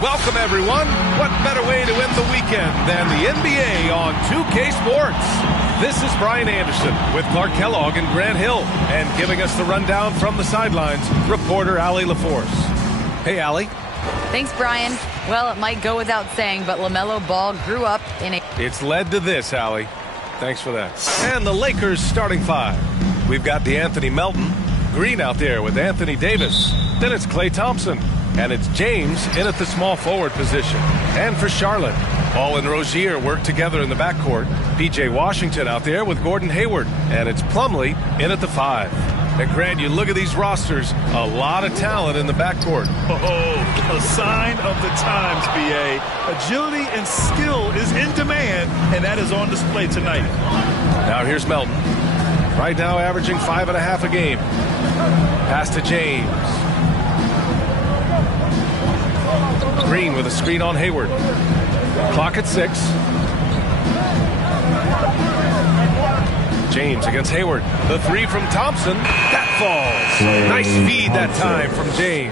Welcome, everyone. What better way to end the weekend than the NBA on 2K Sports? This is Brian Anderson with Clark Kellogg and Grant Hill. And giving us the rundown from the sidelines, reporter Allie LaForce. Hey, Allie. Thanks, Brian. Well, it might go without saying, but LaMelo Ball grew up in a... It's led to this, Allie. Thanks for that. And the Lakers starting five. We've got DeAnthony Melton. Green out there with Anthony Davis. Then it's Klay Thompson. And it's James in at the small forward position. And for Charlotte, Ball and Rozier work together in the backcourt. P.J. Washington out there with Gordon Hayward. And it's Plumlee in at the five. And Grant, you look at these rosters, a lot of talent in the backcourt. Oh, a sign of the times, B.A. Agility and skill is in demand, and that is on display tonight. Now here's Melton. Right now averaging 5.5 a game. Pass to James. Green with a screen on Hayward. Clock at 6. James against Hayward. The three from Thompson. That falls. Nice feed that time from James.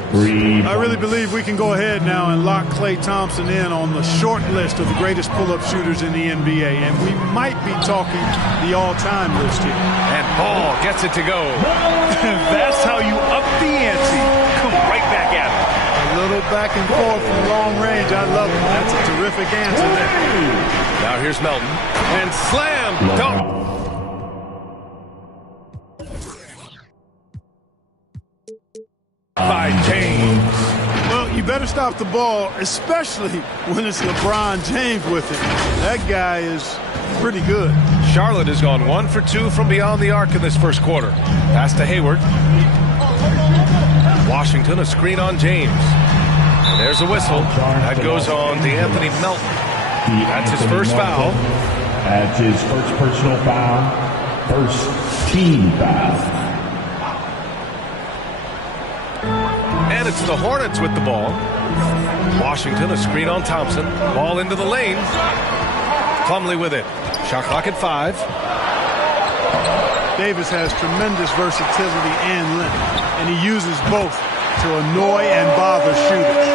I really believe we can go ahead now and lock Klay Thompson in on the short list of the greatest pull-up shooters in the NBA. And we might be talking the all-time list here. And Ball gets it to go. That's how you up the ante. Come right back at it. A little back and forth from long range. I love it. That's a terrific answer there. Now here's Melton. And slam dunk. By James. Well, you better stop the ball, especially when it's LeBron James with it. That guy is pretty good. Charlotte has gone 1 for 2 from beyond the arc in this first quarter. Pass to Hayward. Washington, a screen on James. And there's a whistle. That goes on DeAnthony Melton. That's his first foul. That's his first personal foul. First team foul. And it's the Hornets with the ball. Washington, a screen on Thompson. Ball into the lane. Plumlee with it. Shot clock at 5. Davis has tremendous versatility and length, and he uses both to annoy and bother shooters.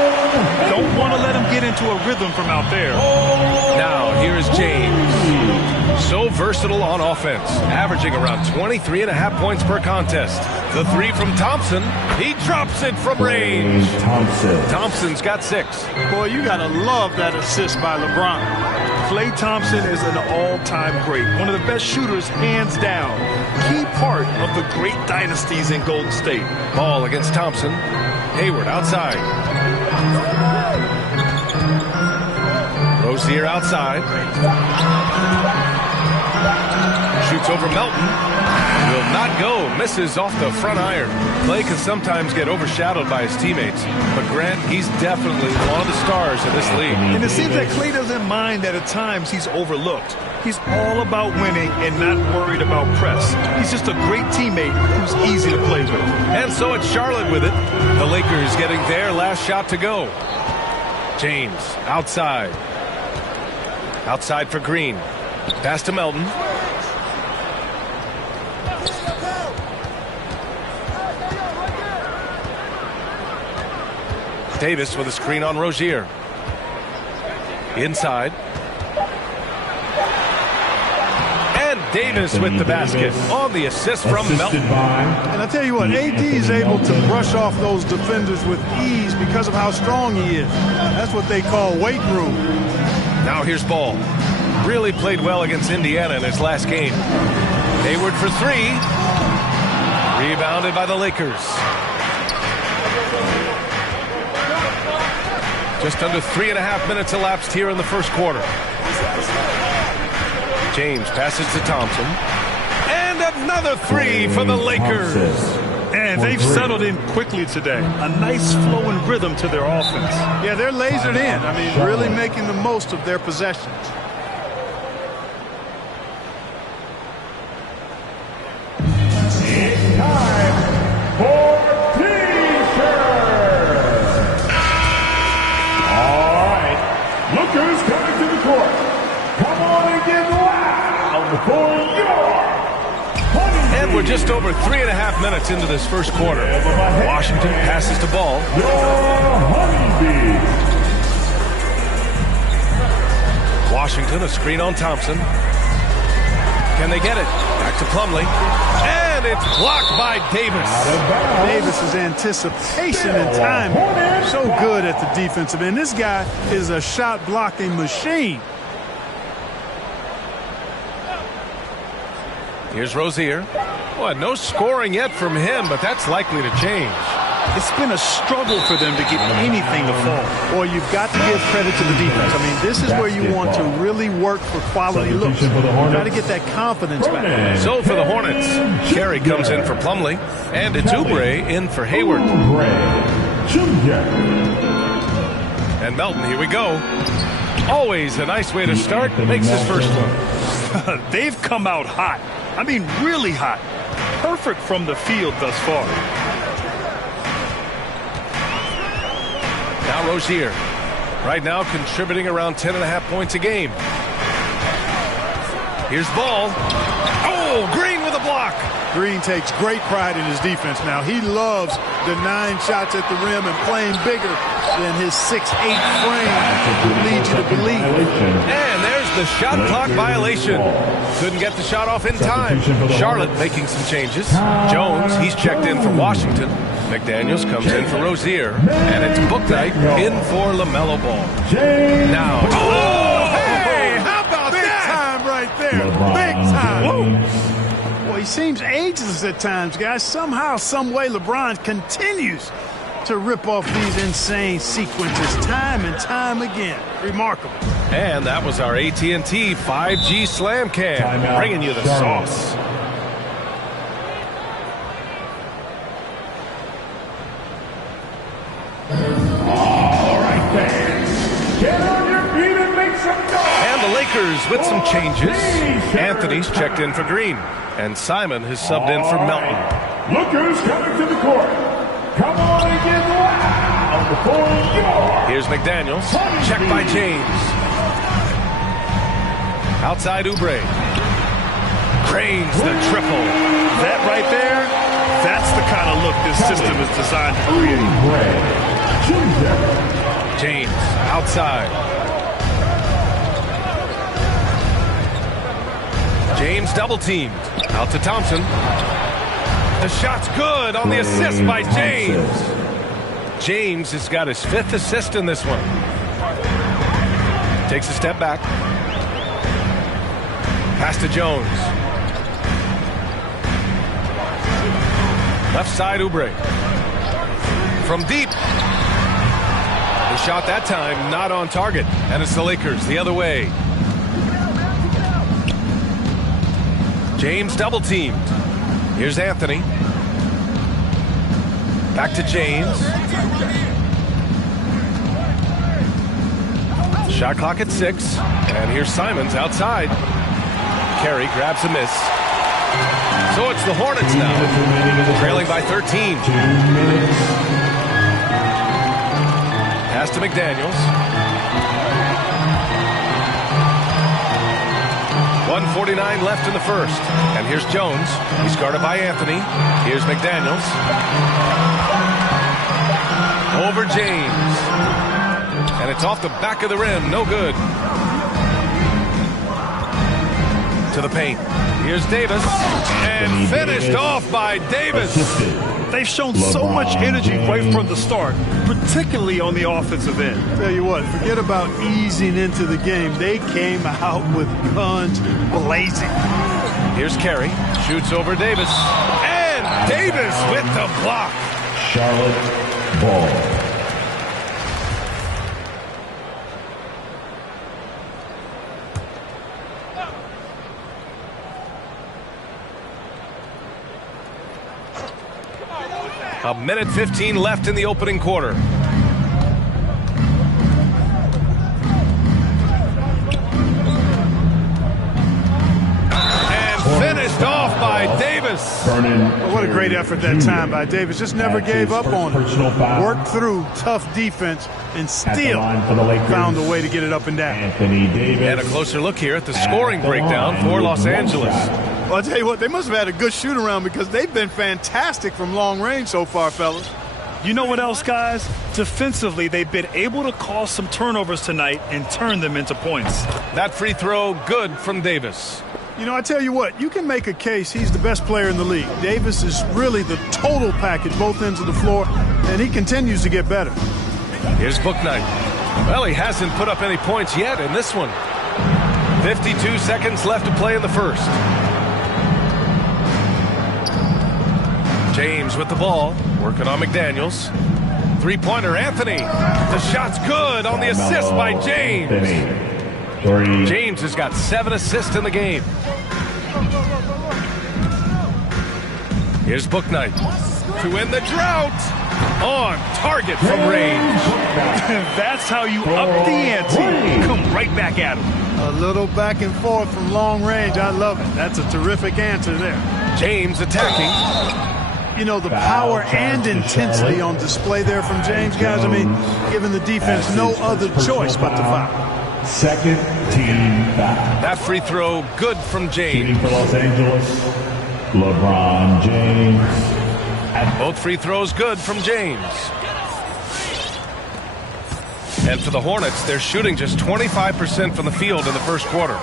Don't want to let him get into a rhythm from out there. Now, here's James. So versatile on offense, averaging around 23.5 points per contest. The three from Thompson. He drops it from range. Thompson's got 6. Boy, you got to love that assist by LeBron. Klay Thompson is an all-time great. One of the best shooters, hands down. Key part of the great dynasties in Golden State. Ball against Thompson. Hayward outside. Rozier outside. Shoots over Melton. Will not go. Misses off the front iron. Klay can sometimes get overshadowed by his teammates. But Grant, he's definitely one of the stars in this league. And it seems that Klay doesn't mind that at times he's overlooked. He's all about winning and not worried about press. He's just a great teammate who's easy to play with. And so it's Charlotte with it. The Lakers getting their last shot to go. James outside. Outside for Green. Pass to Melton. Davis with a screen on Rozier. Inside. And Davis with the basket on the assist from Melton. And I tell you what, AD is able to brush off those defenders with ease because of how strong he is. That's what they call weight room. Now here's Ball. Really played well against Indiana in his last game. Hayward for 3. Rebounded by the Lakers. Just under 3.5 minutes elapsed here in the first quarter. James passes to Thompson. And another 3 for the Lakers. And they've settled in quickly today. A nice flow and rhythm to their offense. Yeah, they're lasered in. I mean, really making the most of their possessions. It's time for T-shirt. All right, lookers coming to the court. Come on and get loud for your And we're just over 3.5 minutes into this first quarter. Washington passes to Ball. Your Honeybee. Washington, a screen on Thompson. Can they get it? Back to Plumlee. And it's blocked by Davis. Davis's anticipation and timing so good at the defensive end. This guy is a shot blocking machine. Here's Rozier. Boy, no scoring yet from him, but that's likely to change. It's been a struggle for them to get anything to fall. Boy, you've got to give credit to the defense. I mean, this is where you want to really work for quality looks. You've got to get that confidence back. So for the Hornets, Carey comes in for Plumlee, and it's Oubre in for Hayward. And Melton, here we go. Always a nice way to start. Makes his first one. They've come out hot. I mean, really hot. Perfect from the field thus far. Now Rozier. Right now contributing around 10.5 points a game. Here's Ball. Oh, Green with a block. Green takes great pride in his defense now. He loves denying shots at the rim and playing bigger than his 6'8" frame would lead you to believe. And there's the shot clock violation. Couldn't get the shot off in time. Charlotte making some changes. Jones, he's checked in for Washington. McDaniels comes in for Rozier. And it's Bouknight in for LaMelo Ball. Now, oh, hey, how about that? Big time right there. Big time. Whoa. Well, he seems ageless at times, guys. Somehow, some way, LeBron continues to rip off these insane sequences time and time again. Remarkable. And that was our AT&T 5G Slam Cam, bringing you the sauce. All right, fans. Get on your feet and make some noise. And the Lakers with some changes. Anthony's checked in for Green. And Simon has subbed in for Melton. Look who's coming to the court. Come on and get loud before your. Here's McDaniels. Checked by James. Outside Oubre. Cranes the triple. That right there, that's the kind of look this system is designed to create. James outside. James double teamed. Out to Thompson. The shot's good on the assist by James. James has got his 5th assist in this one. Takes a step back. Pass to Jones. Left side Oubre. From deep. The shot that time not on target. And it's the Lakers the other way. James double teamed. Here's Anthony. Back to James. Shot clock at 6. And here's Simons outside. Carey grabs a miss. So it's the Hornets now, trailing by 13. Pass to McDaniels. 1:49 left in the first. And here's Jones. He's guarded by Anthony. Here's McDaniels. Over James. And it's off the back of the rim. No good. To the paint. Here's Davis. And finished off by Davis. They've shown so much energy right from the start, particularly on the offensive end. Tell you what, forget about easing into the game. They came out with guns blazing. Here's Carey. Shoots over Davis. And Davis with the block. Charlotte Ball. A minute 15 left in the opening quarter. And finished off by Davis. Well, what a great effort that time by Davis. Just never gave up on it. Worked through tough defense and still found a way to get it up and down. Anthony Davis. And a closer look here at the scoring breakdown for Los Angeles. Well, I'll tell you what, they must have had a good shoot around because they've been fantastic from long range so far, fellas. You know what else, guys? Defensively, they've been able to cause some turnovers tonight and turn them into points. That free throw good from Davis. You know, I tell you what, you can make a case he's the best player in the league. Davis is really the total package, both ends of the floor, and he continues to get better. Here's Bouknight. Well, he hasn't put up any points yet in this one. 52 seconds left to play in the first. James with the ball, working on McDaniels. Three-pointer, Anthony. The shot's good on the assist by James. James has got 7 assists in the game. Here's Bouknight to end the drought. On target from range. That's how you up the ante. Come right back at him. A little back and forth from long range. I love it. That's a terrific answer there. James attacking. You know, the power and intensity on display there from James, guys. I mean, giving the defense no other choice but to foul. Second team foul. That free throw good from James. For Los Angeles, LeBron James. Both free throws good from James. And for the Hornets, they're shooting just 25% from the field in the first quarter.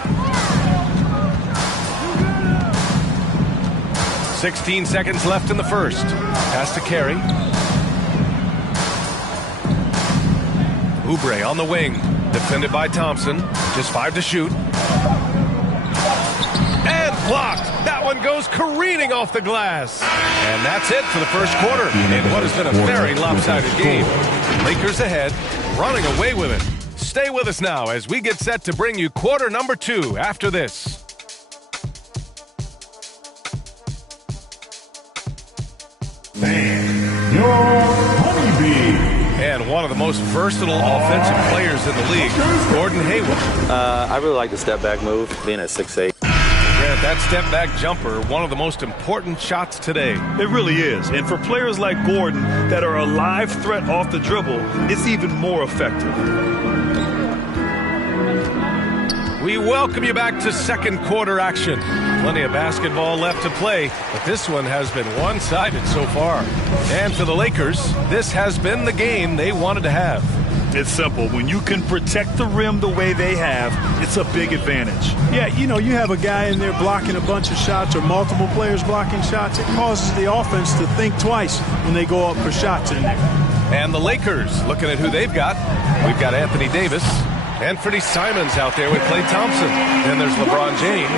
16 seconds left in the first. Pass to Carey. Oubre on the wing. Defended by Thompson. Just 5 to shoot. And blocked. That one goes careening off the glass. And that's it for the first quarter in what has been a very lopsided game. Lakers ahead, running away with it. Stay with us now as we get set to bring you quarter number 2 after this. Your Honeybee. And one of the most versatile offensive players in the league, Gordon Hayward. I really like the step-back move, being at 6'8". Grant, that step-back jumper, one of the most important shots today. It really is. And for players like Gordon that are a live threat off the dribble, it's even more effective. We welcome you back to second quarter action. Plenty of basketball left to play, but this one has been one-sided so far. And for the Lakers, this has been the game they wanted to have. It's simple. When you can protect the rim the way they have, it's a big advantage. Yeah, you know, you have a guy in there blocking a bunch of shots or multiple players blocking shots. It causes the offense to think twice when they go up for shots in there. And the Lakers, looking at who they've got. We've got Anthony Davis. Anthony Simons out there with Klay Thompson. Then there's LeBron James.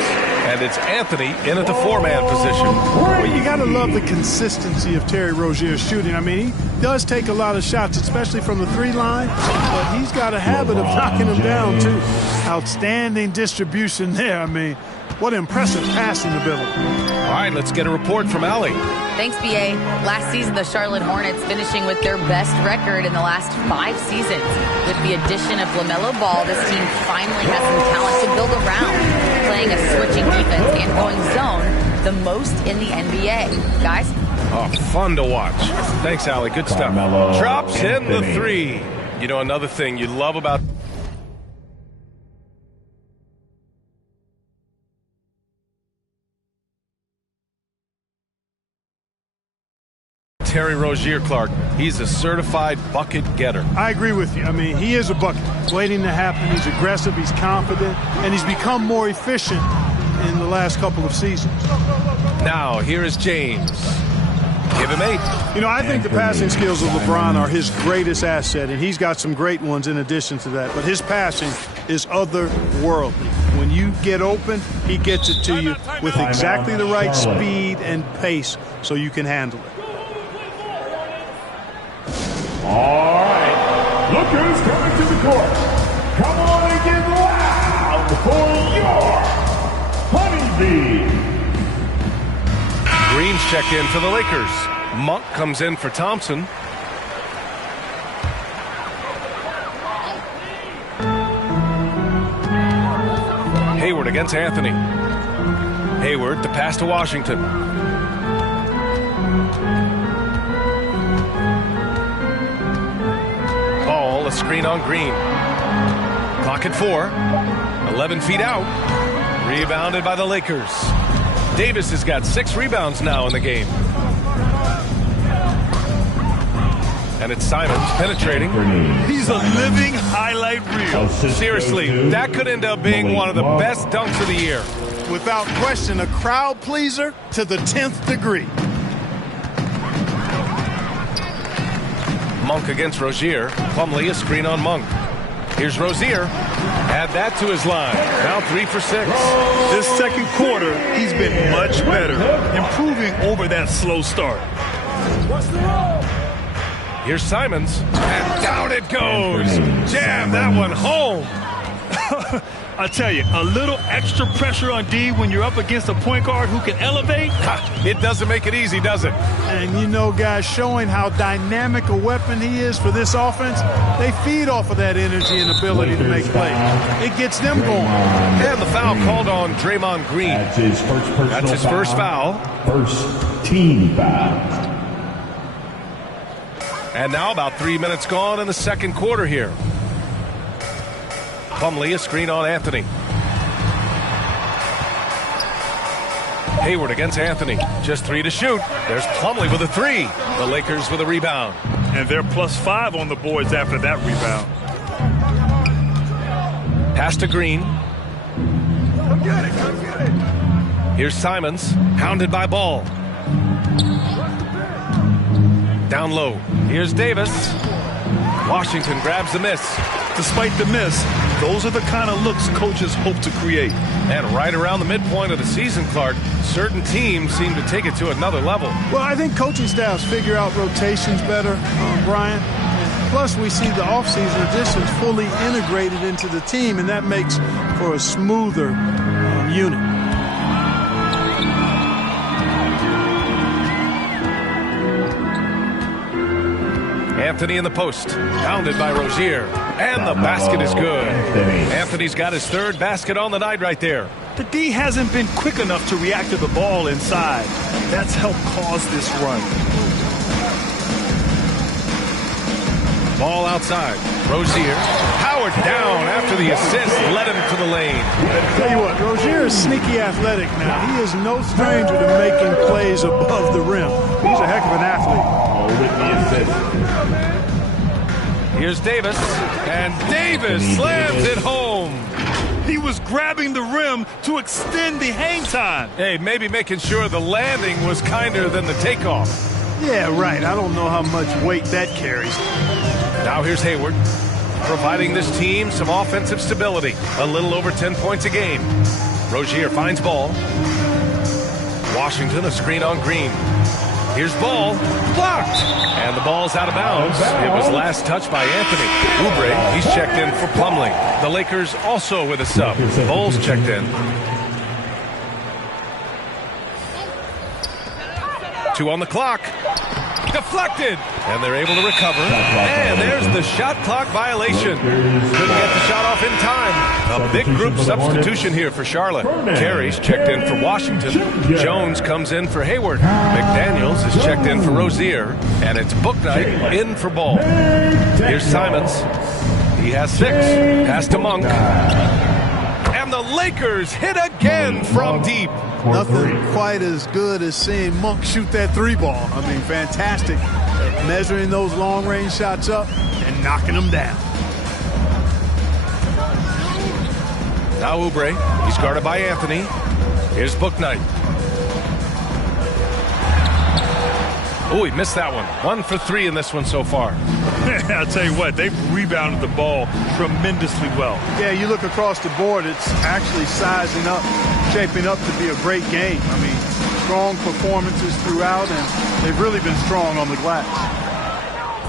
And it's Anthony in at the 4-man position. Well, you got to love the consistency of Terry Rozier's shooting. I mean, he does take a lot of shots, especially from the 3-line, but he's got a habit of knocking them down, too. Outstanding distribution there. I mean, what impressive passing ability. All right, let's get a report from Allie. Thanks, B.A. Last season, the Charlotte Hornets finishing with their best record in the last 5 seasons. With the addition of LaMelo Ball, this team finally has some talent to build around, playing a switching defense and going zone, the most in the NBA. Guys? Oh, fun to watch. Thanks, Allie. Good stuff. Carmelo Drops in the Anthony. 3. You know, another thing you love about Terry Rozier, Clark, he's a certified bucket getter. I agree with you. I mean, he is a bucket waiting to happen. He's aggressive, he's confident, and he's become more efficient in the last couple of seasons. Now, here is James. Give him 8. You know, I think the passing skills of LeBron are his greatest asset, and he's got some great ones in addition to that. But his passing is otherworldly. When you get open, he gets it to you with exactly the right speed and pace so you can handle it. All right. Lookers coming to the court. Come on and get loud for your Honeybee. Green's checked in for the Lakers. Monk comes in for Thompson. Hayward against Anthony. Hayward, the pass to Washington. Ball, a screen on Green. Clock at 4. 11 feet out. Rebounded by the Lakers. Davis has got 6 rebounds now in the game. And it's Simons penetrating. He's a living highlight reel. Seriously, that could end up being one of the best dunks of the year. Without question, a crowd pleaser to the 10th degree. Monk against Rozier. Plumlee a screen on Monk. Here's Rozier. Add that to his line. Now 3 for 6. This second quarter, he's been much better, improving over that slow start. Here's Simons. And down it goes. Jam that one home. I tell you, a little extra pressure on D when you're up against a point guard who can elevate. It doesn't make it easy, does it? And you know, guys, showing how dynamic a weapon he is for this offense, they feed off of that energy and ability to make plays. It gets them going. And the foul called on Draymond Green. That's his first personal That's his first foul. First team foul. And now about 3 minutes gone in the second quarter here. Plumlee a screen on Anthony. Hayward against Anthony. Just 3 to shoot. There's Plumlee with a 3. The Lakers with a rebound. And they're +5 on the boards after that rebound. Pass to Green. Here's Simons. Hounded by Ball. Down low. Here's Davis. Washington grabs the miss. Despite the miss, those are the kind of looks coaches hope to create. And right around the midpoint of the season, Clark, certain teams seem to take it to another level. Well, I think coaching staffs figure out rotations better, Brian. Plus, we see the offseason additions fully integrated into the team, and that makes for a smoother unit. Anthony in the post, pounded by Rozier, and the basket is good. Anthony's got his third basket on the night right there. The D hasn't been quick enough to react to the ball inside. That's helped cause this run. Ball outside. Rozier, Howard down after the assist, led him to the lane. Tell you what, Rozier is sneaky athletic now. He is no stranger to making plays above the rim. He's a heck of an athlete. With the assist. Here's Davis, and Davis slams it home. He was grabbing the rim to extend the hang time. Hey, maybe making sure the landing was kinder than the takeoff. Yeah, right. I don't know how much weight that carries. Now here's Hayward, providing this team some offensive stability. A little over 10 points a game. Rozier finds Ball. Washington a screen on Green. Here's Ball, blocked, and the ball's out of bounds. It was last touched by Anthony. Oubre, he's checked in for Plumlee. The Lakers also with a sub. Ball's checked in. 2 on the clock. Deflected, and they're able to recover. And there's the shot clock violation. Couldn't get the shot off in time. A big group substitution here for Charlotte. Carey's checked in for Washington. Jones comes in for Hayward. McDaniels is checked in for Rozier. And it's Bouknight in for Ball. Here's Simons. He has 6. Pass to Monk. And the Lakers hit again from deep. Nothing quite as good as seeing Monk shoot that 3 ball. I mean, fantastic at measuring those long-range shots up and knocking them down. Now Oubre, he's guarded by Anthony. Here's Bouknight. Oh, he missed that one. 1 for 3 in this one so far. I'll tell you what, they've rebounded the ball tremendously well. Yeah, you look across the board, it's actually sizing up, shaping up to be a great game. I mean, strong performances throughout, and they've really been strong on the glass.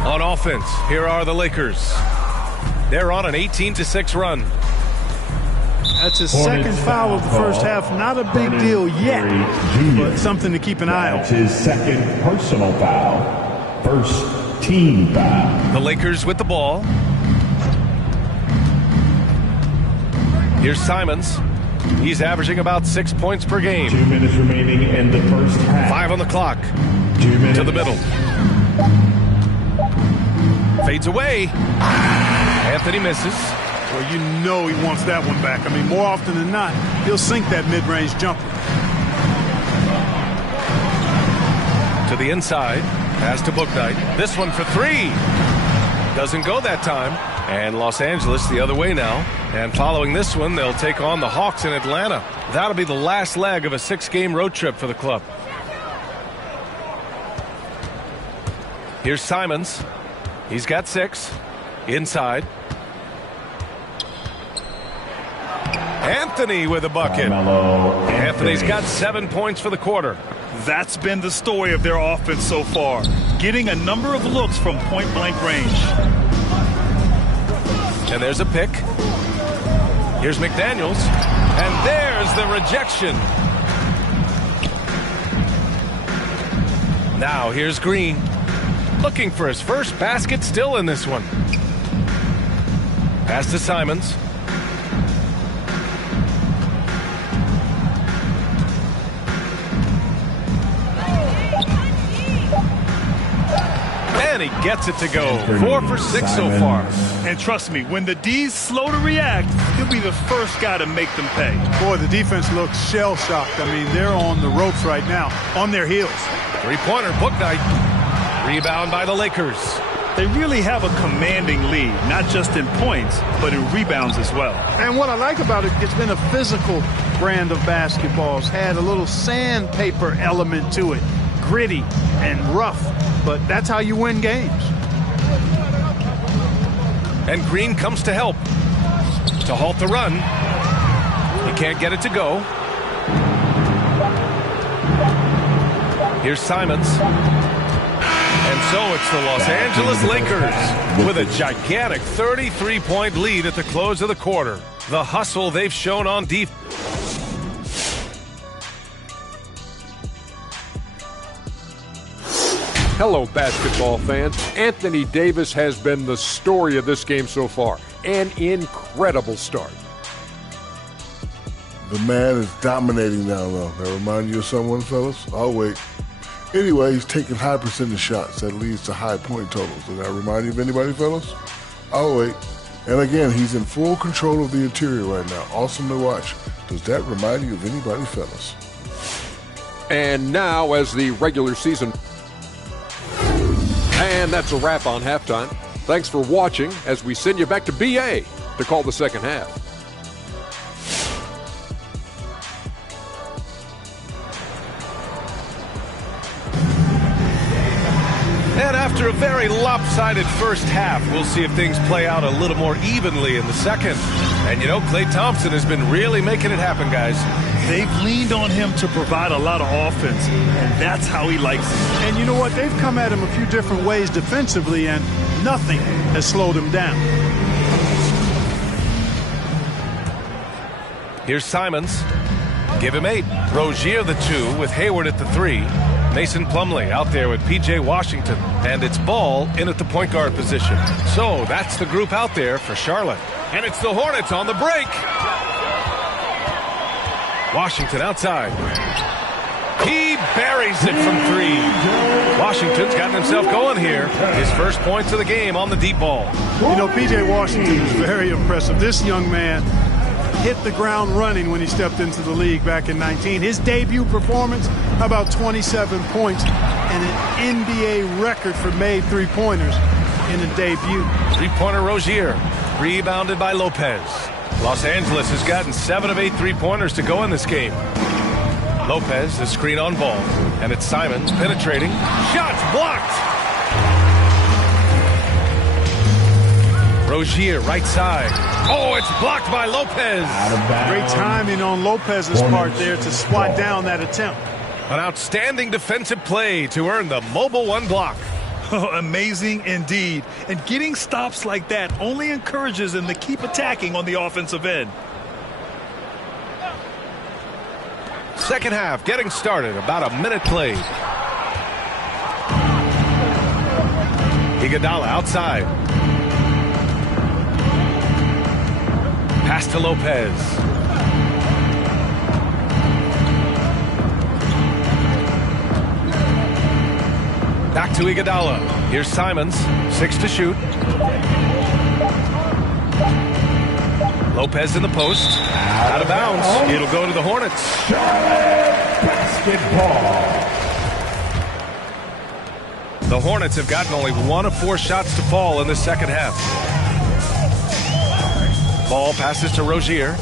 On offense, here are the Lakers. They're on an 18-6 run. That's his second foul of the first half. Not a big deal yet, but something to keep an eye on. That's his second personal foul. First team foul. The Lakers with the ball. Here's Simons. He's averaging about 6 points per game. 2 minutes remaining in the first half. 5 on the clock. 2 minutes. To the middle. Fades away. Anthony misses. Well, you know he wants that one back. I mean, more often than not, he'll sink that mid-range jumper. To the inside. Pass to Bouknight. This one for three. Doesn't go that time. And Los Angeles the other way now. And following this one, they'll take on the Hawks in Atlanta. That'll be the last leg of a 6-game road trip for the club. Here's Simons. He's got 6. Inside. Anthony with a bucket. Anthony's got 7 points for the quarter. That's been the story of their offense so far. Getting a number of looks from point-blank range. And there's a pick. Here's McDaniels. And there's the rejection. Now here's Green. Looking for his first basket still in this one. Pass to Simons. And he gets it to go. 4 for 6 so far. And trust me, when the D's slow to react, he'll be the first guy to make them pay. Boy, the defense looks shell-shocked. I mean, they're on the ropes right now, on their heels. Three-pointer, Bouknight. Rebound by the Lakers. They really have a commanding lead, not just in points, but in rebounds as well. And what I like about it, it's been a physical brand of basketball. It's had a little sandpaper element to it. Gritty and rough, but that's how you win games. And Green comes to help. To halt the run. He can't get it to go. Here's Simons. And so it's the Los Angeles Lakers with a gigantic 33-point lead at the close of the quarter. The hustle they've shown on defense. Hello, basketball fans. Anthony Davis has been the story of this game so far. An incredible start. The man is dominating now, though. That remind you of someone, fellas? I'll wait. Anyway, he's taking high percentage shots. That leads to high point totals. Does that remind you of anybody, fellas? I'll wait. And again, he's in full control of the interior right now. Awesome to watch. Does that remind you of anybody, fellas? And now, as the regular season... And that's a wrap on halftime. Thanks for watching as we send you back to BA to call the second half. And after a very lopsided first half, we'll see if things play out a little more evenly in the second. And you know, Klay Thompson has been really making it happen, guys. They've leaned on him to provide a lot of offense, and that's how he likes it. And you know what? They've come at him a few different ways defensively, and nothing has slowed him down. Here's Simons. Give him 8. Rozier the 2 with Hayward at the 3. Mason Plumlee out there with P.J. Washington. And it's Ball in at the point guard position. So that's the group out there for Charlotte. And it's the Hornets on the break. Washington outside. He buries it from 3. Washington's gotten himself going here. His first points of the game on the deep ball. You know, P.J. Washington is very impressive. This young man hit the ground running when he stepped into the league back in 19. His debut performance, about 27 points and an NBA record for made three-pointers in a debut. Three-pointer Rozier, rebounded by Lopez. Los Angeles has gotten 7 of 8 three-pointers to go in this game. Lopez, the screen on Ball, and it's Simons penetrating. Shots blocked! Rozier, right side. Oh, it's blocked by Lopez. Great timing on Lopez's part there to swat down that attempt. An outstanding defensive play to earn the Mobile One block. Amazing indeed. And getting stops like that only encourages them to keep attacking on the offensive end. Second half getting started. About a minute played. Iguodala outside. Pass to Lopez. Back to Iguodala. Here's Simons. 6 to shoot. Lopez in the post. Out of bounds. It'll go to the Hornets. Charlotte basketball. The Hornets have gotten only 1 of 4 shots to fall in the second half. Ball passes to Rozier.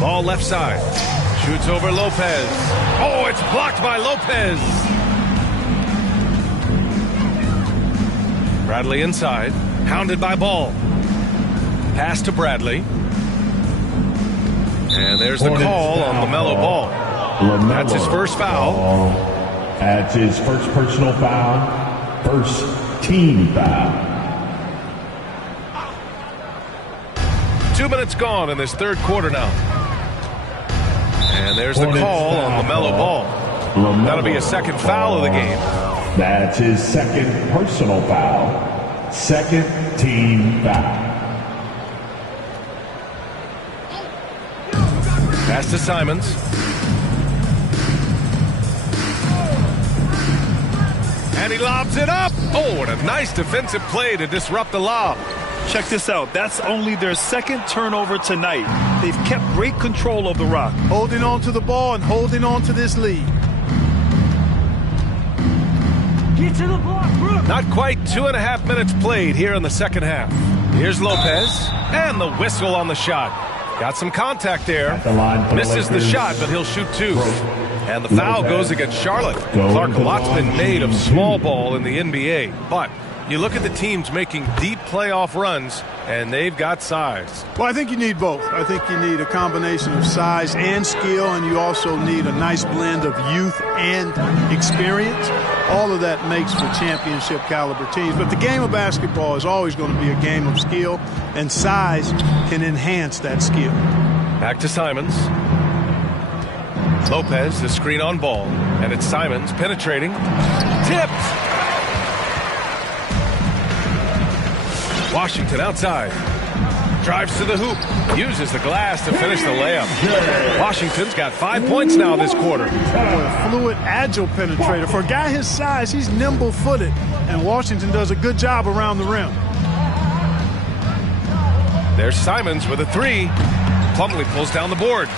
Ball left side. Shoots over Lopez. Oh, it's blocked by Lopez. Bradley inside. Hounded by Ball. Pass to Bradley. And there's the call on LaMelo Ball. That's his first foul. That's his first personal foul. First team foul. 2 minutes gone in this third quarter now. And there's the call on LaMelo Ball. That'll be his second foul of the game. That's his second personal foul. Second team foul. Pass to Simons. And he lobs it up. Oh, what a nice defensive play to disrupt the lob. Check this out. That's only their second turnover tonight. They've kept great control of the rock. Holding on to the ball and holding on to this lead. Get to the block, Brooke. Not quite 2.5 minutes played here in the second half. Here's Lopez. And the whistle on the shot. Got some contact there. Misses the shot, but he'll shoot 2. And the foul goes against Charlotte. Clark, a lot's been made of small ball in the NBA. But you look at the teams making deep playoff runs, and they've got size. Well, I think you need both. I think you need a combination of size and skill, and you also need a nice blend of youth and experience. All of that makes for championship caliber teams. But the game of basketball is always going to be a game of skill, and size can enhance that skill. Back to Simons. Lopez, the screen on Ball, and it's Simons penetrating. Tipped! Washington outside. Drives to the hoop. Uses the glass to finish the layup. Washington's got 5 points now this quarter. A fluid, agile penetrator. For a guy his size, he's nimble-footed, and Washington does a good job around the rim. There's Simons with a 3. Plumlee pulls down the board.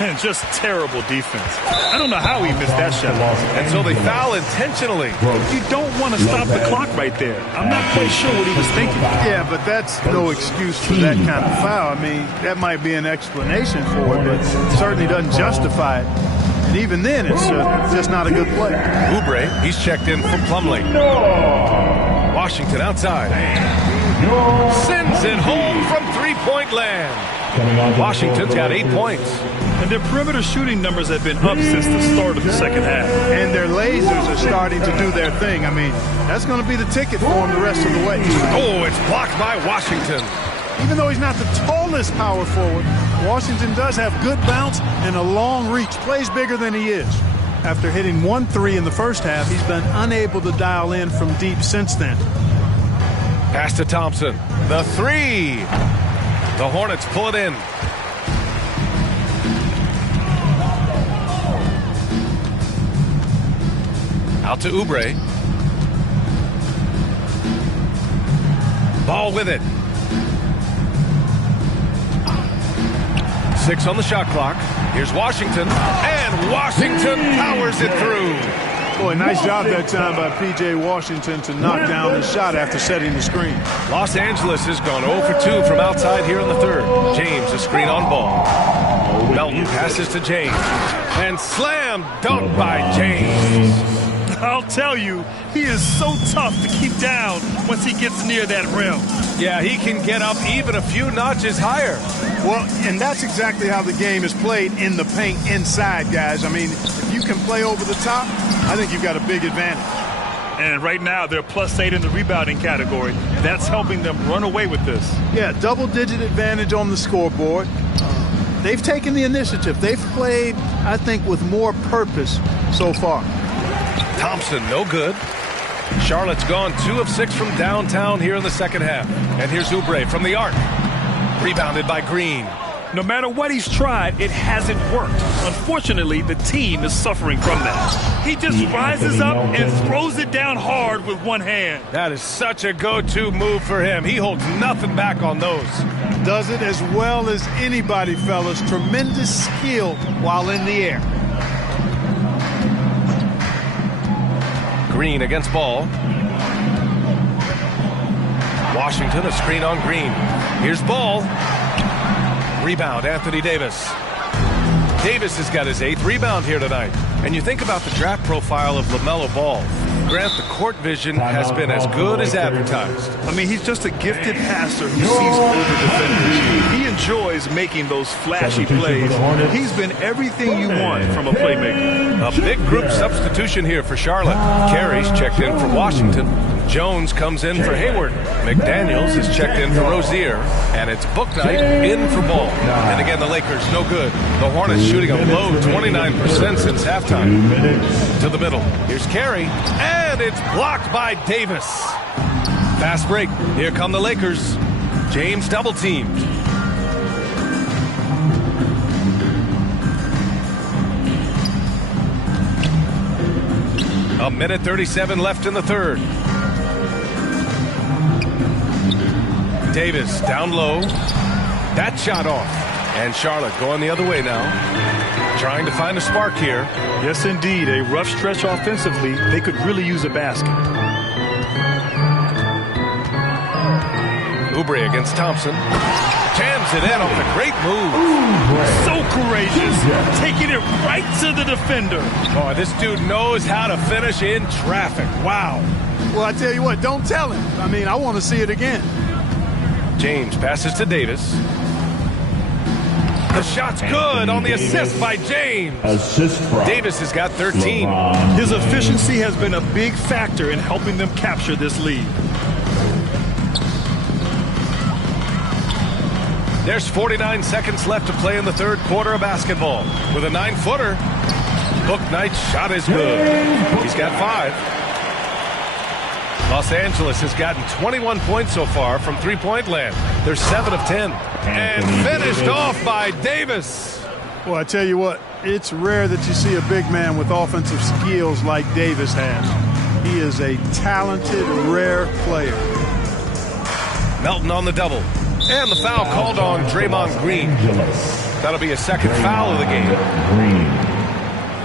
And just terrible defense. I don't know how he missed that shot. And so they foul intentionally. You don't want to stop the clock right there. I'm not quite sure what he was thinking. Yeah, but that's no excuse for that kind of foul. I mean, that might be an explanation for it, but it certainly doesn't justify it. And even then, it's just not a good play. Oubre, he's checked in for Plumlee. Washington outside. Sends it home from three-point land. Washington's got 8 points. And their perimeter shooting numbers have been up since the start of the second half. And their lasers are starting to do their thing. I mean, that's going to be the ticket for them the rest of the way. Oh, it's blocked by Washington. Even though he's not the tallest power forward, Washington does have good bounce and a long reach. Plays bigger than he is. After hitting 1 3 in the first half, he's been unable to dial in from deep since then. Pass to Thompson. The 3. The Hornets pull it in. Out to Oubre. Ball with it. 6 on the shot clock. Here's Washington. And Washington powers it through. Boy, nice job that time by P.J. Washington to knock down the shot after setting the screen. Los Angeles has gone 0 for 2 from outside here in the third. James, a screen on Ball. Melton passes to James. And slam dunk by James. I'll tell you, he is so tough to keep down once he gets near that rim. Yeah, he can get up even a few notches higher. Well, and that's exactly how the game is played in the paint inside, guys. I mean, if you can play over the top, I think you've got a big advantage. And right now, they're +8 in the rebounding category. That's helping them run away with this. Yeah, double-digit advantage on the scoreboard. They've taken the initiative. They've played, I think, with more purpose so far. Thompson, no good. Charlotte's gone 2 of 6 from downtown here in the second half. And here's Oubre from the arc. Rebounded by Green. No matter what he's tried, it hasn't worked. Unfortunately, the team is suffering from that. He just rises up and throws it down hard with one hand. That is such a go-to move for him. He holds nothing back on those. Does it as well as anybody, fellas. Tremendous skill while in the air. Green against ball. Washington, a screen on Green. Here's ball. Rebound, Anthony Davis. Davis has got his 8th rebound here tonight. And you think about the draft profile of LaMelo Ball. Grant, the court vision has been as good as advertised. I mean, he's just a gifted passer who sees over defenders. He enjoys making those flashy plays. He's been everything you want from a playmaker. A big group substitution here for Charlotte. Carey's checked in for Washington. Jones comes in for Hayward. McDaniels is checked in for Rozier. And it's Bouknight in for Ball. And again, the Lakers, no good. The Hornets shooting a low 29% since halftime. To the middle. Here's Carey. And it's blocked by Davis. Fast break. Here come the Lakers. James double teamed. A minute 37 left in the third. Davis down low. That shot off. And Charlotte going the other way now. Trying to find a spark here. Yes, indeed. A rough stretch offensively. They could really use a basket. Oubre against Thompson. Jams it in off a great move. So courageous. Taking it right to the defender. Oh, this dude knows how to finish in traffic. Wow. Well, I tell you what, don't tell him. I mean, I want to see it again. James passes to Davis. The shot's good on the assist by James. Davis has got 13. His efficiency has been a big factor in helping them capture this lead. There's 49 seconds left to play in the third quarter of basketball. With a 9-footer, Bouknight's shot is good. He's got 5. Los Angeles has gotten 21 points so far from three-point land. They're 7 of 10. And finished off by Davis. Well, I tell you what, it's rare that you see a big man with offensive skills like Davis has. He is a talented, rare player. Melton on the double. And the foul called on Draymond Green. That'll be a second foul of the game. Green.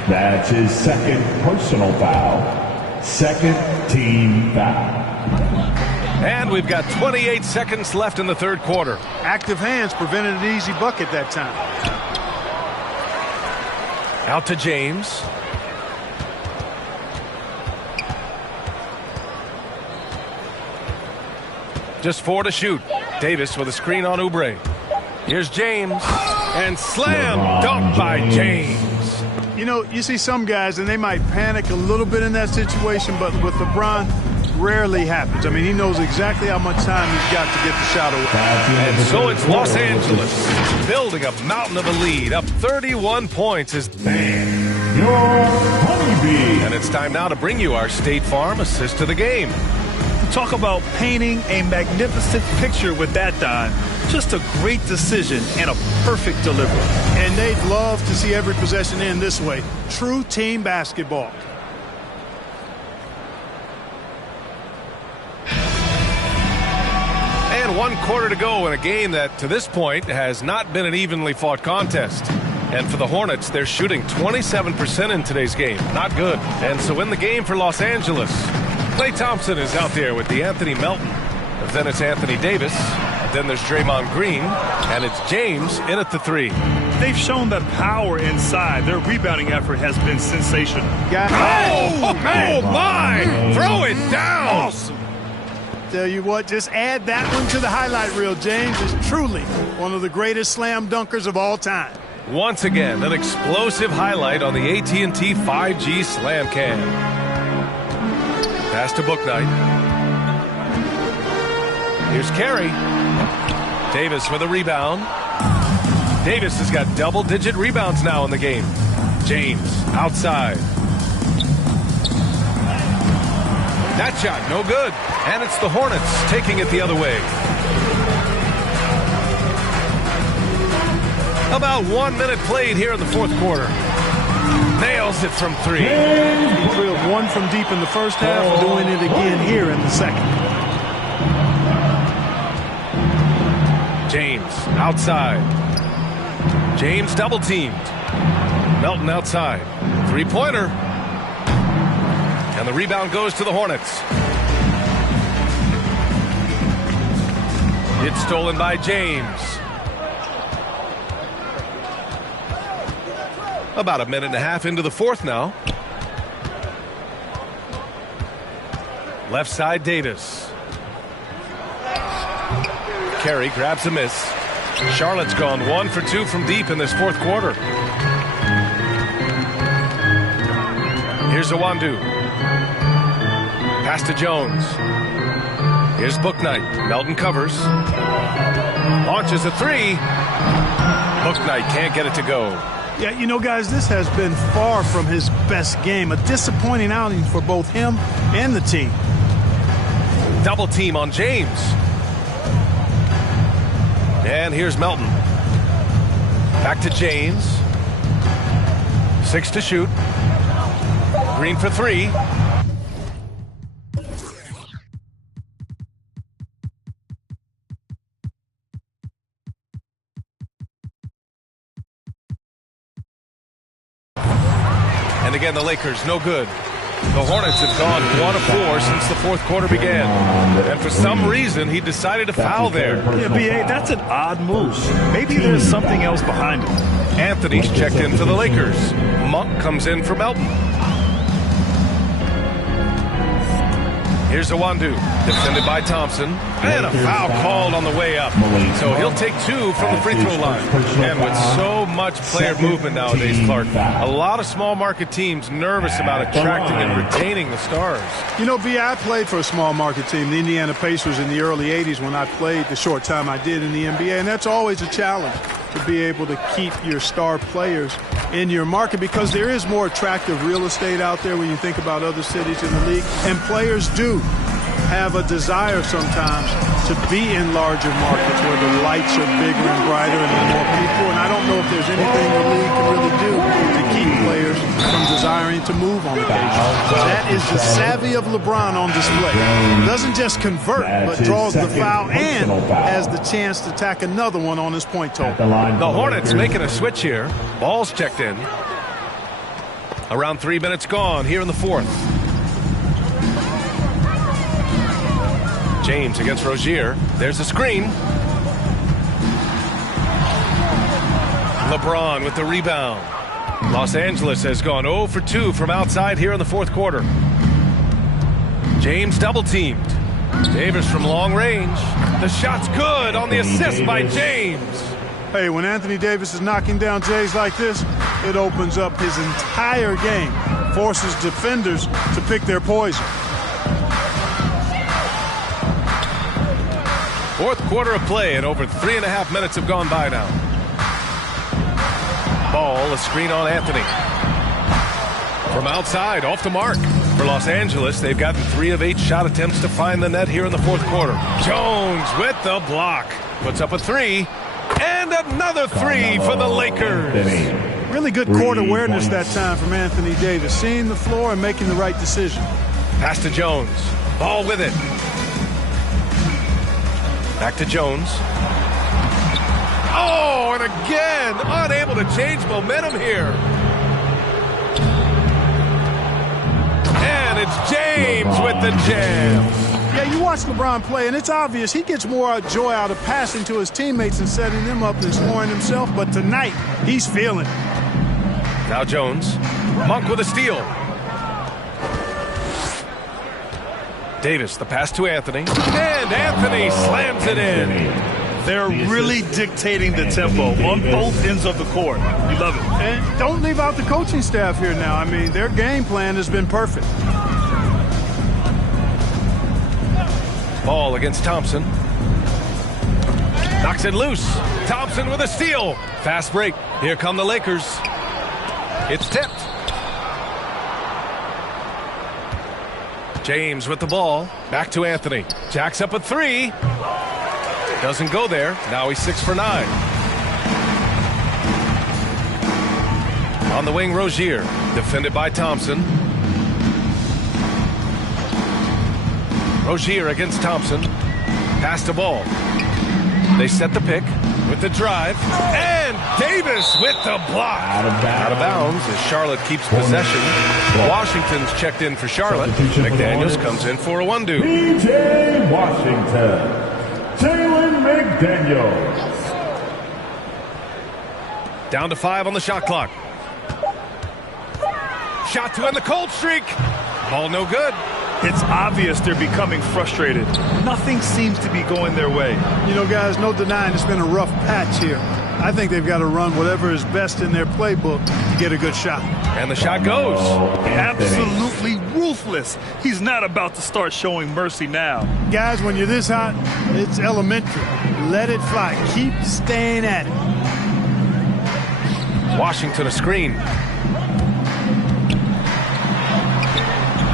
That's his second personal foul. Second team foul. And we've got 28 seconds left in the third quarter. Active hands prevented an easy bucket that time. Out to James. Just 4 to shoot. Davis with a screen on Oubre. Here's James. And slam dunk by James. You know, you see some guys and they might panic a little bit in that situation, but with LeBron, rarely happens. I mean, he knows exactly how much time he's got to get the shot away. And so it's Los Angeles building a mountain of a lead, up 31 points as Your Honeybee. And it's time now to bring you our State Farm assist to the game. Talk about painting a magnificent picture with that dime. Just a great decision and a perfect delivery. And they'd love to see every possession end this way. True team basketball. And 1 quarter to go in a game that, to this point, has not been an evenly fought contest. And for the Hornets, they're shooting 27% in today's game. Not good. And so in the game for Los Angeles, Klay Thompson is out there with the Anthony Melton. Then it's Anthony Davis. Then there's Draymond Green. And it's James in at the 3. They've shown that power inside. Their rebounding effort has been sensational. Oh my! Throw it down! Awesome. Tell you what, just add that one to the highlight reel. James is truly one of the greatest slam dunkers of all time. Once again, an explosive highlight on the AT&T 5G Slam Cam. Pass to Bouknight. Here's Carey. Davis with a rebound. Davis has got double-digit rebounds now in the game. James outside. That shot, no good. And it's the Hornets taking it the other way. About 1 minute played here in the fourth quarter. Nails it from three. He drilled one from deep in the first half, doing it again here in the second. James outside. James double teamed. Melton outside. Three-pointer. And the rebound goes to the Hornets. It's stolen by James. About a minute and a half into the fourth now. Left side, Davis. Carey grabs a miss. Charlotte's gone 1 for 2 from deep in this fourth quarter. Here's Awandu. Pass to Jones. Here's Bouknight. Melton covers. Launches a three. Bouknight can't get it to go. Yeah, you know, guys, this has been far from his best game. A disappointing outing for both him and the team. Double team on James. And here's Melton. Back to James. 6 to shoot. Green for 3. And again, the Lakers, no good. The Hornets have gone 1 of 4 since the fourth quarter began. And for some reason, he decided to foul there. Yeah, B.A., that's an odd move. Maybe there's something else behind it. Anthony's checked in for the Lakers. Monk comes in for Melton. Here's Awandu, defended by Thompson. And a foul called on the way up. So he'll take 2 from the free throw line. And with so much player movement nowadays, Clark, a lot of small market teams nervous about attracting and retaining the stars. You know, I played for a small market team, the Indiana Pacers, in the early 80s when I played the short time I did in the NBA. And that's always a challenge, to be able to keep your star players in your market, because there is more attractive real estate out there when you think about other cities in the league. And players do have a desire sometimes to be in larger markets where the lights are bigger and brighter and there are more people. And I don't know if there's anything the league can really do to keep players from desiring to move on occasion. That is the savvy of LeBron on display. He doesn't just convert, but draws the foul and has the chance to tack another one on his point total. The Hornets making a switch here. Ball's checked in. Around 3 minutes gone here in the fourth. James against Rozier. There's a screen. LeBron with the rebound. Los Angeles has gone 0 for 2 from outside here in the fourth quarter. James double teamed. Davis from long range. The shot's good on the assist by James. Hey, when Anthony Davis is knocking down Jays like this, it opens up his entire game. Forces defenders to pick their poison. Fourth quarter of play, and over 3.5 minutes have gone by now. Ball, a screen on Anthony. From outside, off the mark. For Los Angeles, they've gotten 3 of 8 shot attempts to find the net here in the fourth quarter. Jones with the block. Puts up a 3. And another 3 for the Lakers. Really good court awareness that time from Anthony Davis. Seeing the floor and making the right decision. Pass to Jones. Ball with it. Back to Jones. Oh, and again, unable to change momentum here. And it's James with the jam. Yeah, you watch LeBron play, and it's obvious he gets more joy out of passing to his teammates and setting them up than scoring himself. But tonight, he's feeling it. Now Jones. Monk with a steal. Davis, the pass to Anthony. And Anthony slams it in. They're really dictating the tempo on both ends of the court. You love it. And don't leave out the coaching staff here now. I mean, their game plan has been perfect. Ball against Thompson. Knocks it loose. Thompson with a steal. Fast break. Here come the Lakers. It's tipped. James with the ball. Back to Anthony. Jacks up a 3. Doesn't go there. Now he's 6 for 9. On the wing, Rozier, defended by Thompson. Rozier against Thompson. Pass the ball. They set the pick with the drive. And Davis with the block. Out of bounds as Charlotte keeps possession. Washington's checked in for Charlotte. McDaniels comes in for a one-do. P.J. Washington. Jalen McDaniels. Down to 5 on the shot clock. Shot to end the cold streak. Ball no good. It's obvious they're becoming frustrated. Nothing seems to be going their way. You know, guys, no denying it's been a rough patch here. I think they've got to run whatever is best in their playbook to get a good shot. And the shot goes. Absolutely ruthless. He's not about to start showing mercy now. Guys, when you're this hot, it's elementary. Let it fly. Keep staying at it. Washington a screen.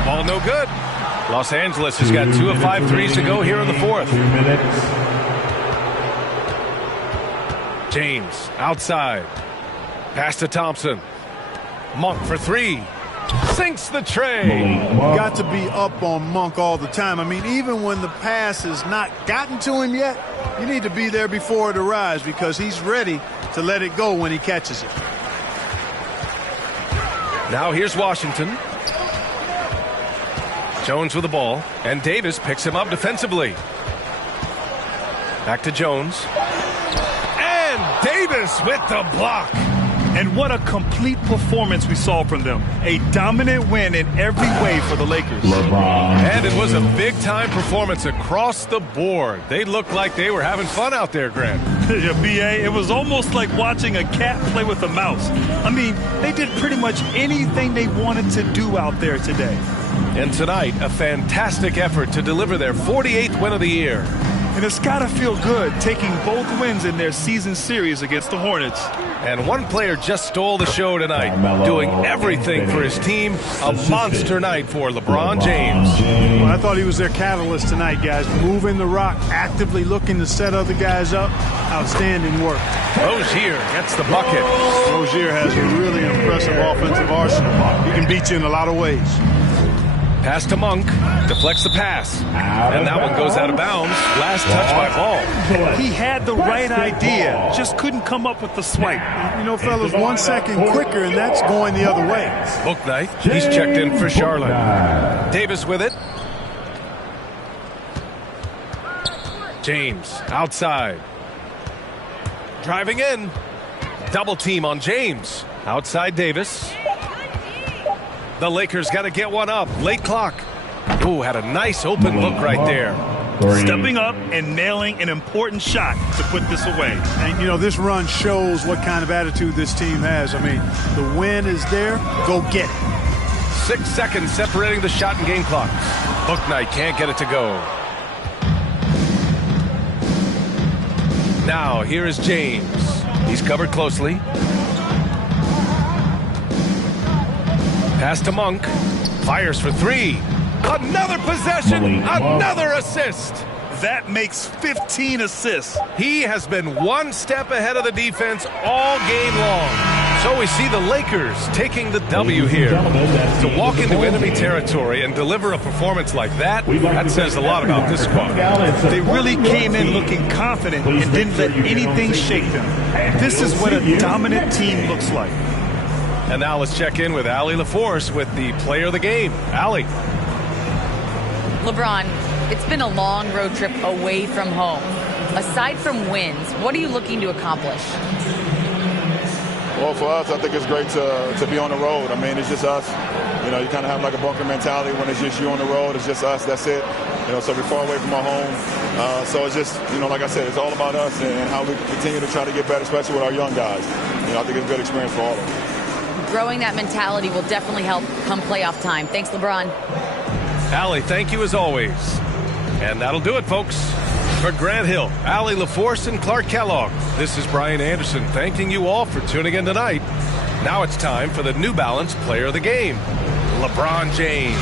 Ball no good. Los Angeles has got 2 of 5 threes to go here in the fourth. 2 minutes. James outside. Pass to Thompson. Monk for 3. Sinks the tray. Got to be up on Monk all the time. I mean, even when the pass has not gotten to him yet, you need to be there before it arrives because he's ready to let it go when he catches it. Now here's Washington. Jones with the ball, and Davis picks him up defensively. Back to Jones. And Davis with the block. And what a complete performance we saw from them. A dominant win in every way for the Lakers. And it was a big-time performance across the board. They looked like they were having fun out there, Grant. Yeah, B.A., it was almost like watching a cat play with a mouse. I mean, they did pretty much anything they wanted to do out there today. And tonight, a fantastic effort to deliver their 48th win of the year. And it's got to feel good taking both wins in their season series against the Hornets. And one player just stole the show tonight, doing everything for his team. A monster night for LeBron James. Well, I thought he was their catalyst tonight, guys. Moving the rock, actively looking to set other guys up. Outstanding work. Rozier gets the bucket. Rozier has a really impressive offensive arsenal. He can beat you in a lot of ways. Pass to Monk, deflects the pass, and that one goes out of bounds. Last touch by Ball. He had the right idea, just couldn't come up with the swipe. You know, fellas, 1 second quicker, and that's going the other way. Bouknight, he's checked in for Charlotte. Davis with it. James, outside. Driving in. Double team on James. Outside Davis. The Lakers got to get one up. Late clock. Ooh, had a nice open look right there. Stepping up and nailing an important shot to put this away. And, you know, this run shows what kind of attitude this team has. I mean, the win is there. Go get it. 6 seconds separating the shot and game clock. Bouknight can't get it to go. Now, here is James. He's covered closely. Pass to Monk. Fires for 3. Another possession. Another assist. That makes 15 assists. He has been one step ahead of the defense all game long. So we see the Lakers taking the W here. To walk into enemy territory and deliver a performance like that, that says a lot about this squad. They really came in looking confident and didn't let anything shake them. This is what a dominant team looks like. And now let's check in with Allie LaForce with the player of the game. Allie. LeBron, it's been a long road trip away from home. Aside from wins, what are you looking to accomplish? Well, for us, I think it's great to be on the road. I mean, it's just us. You know, you kind of have like a bunker mentality when it's just you on the road. It's just us. That's it. You know, so we're far away from our home. So it's just, you know, like I said, it's all about us and how we continue to try to get better, especially with our young guys. You know, I think it's a good experience for all of us. Growing that mentality will definitely help come playoff time. Thanks, LeBron. Allie, thank you as always. And that'll do it, folks. For Grant Hill, Allie LaForce, and Clark Kellogg, this is Brian Anderson thanking you all for tuning in tonight. Now it's time for the New Balance Player of the Game, LeBron James.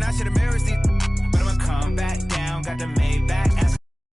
and I should embarrass these. But I'ma come back down, got the Maybach.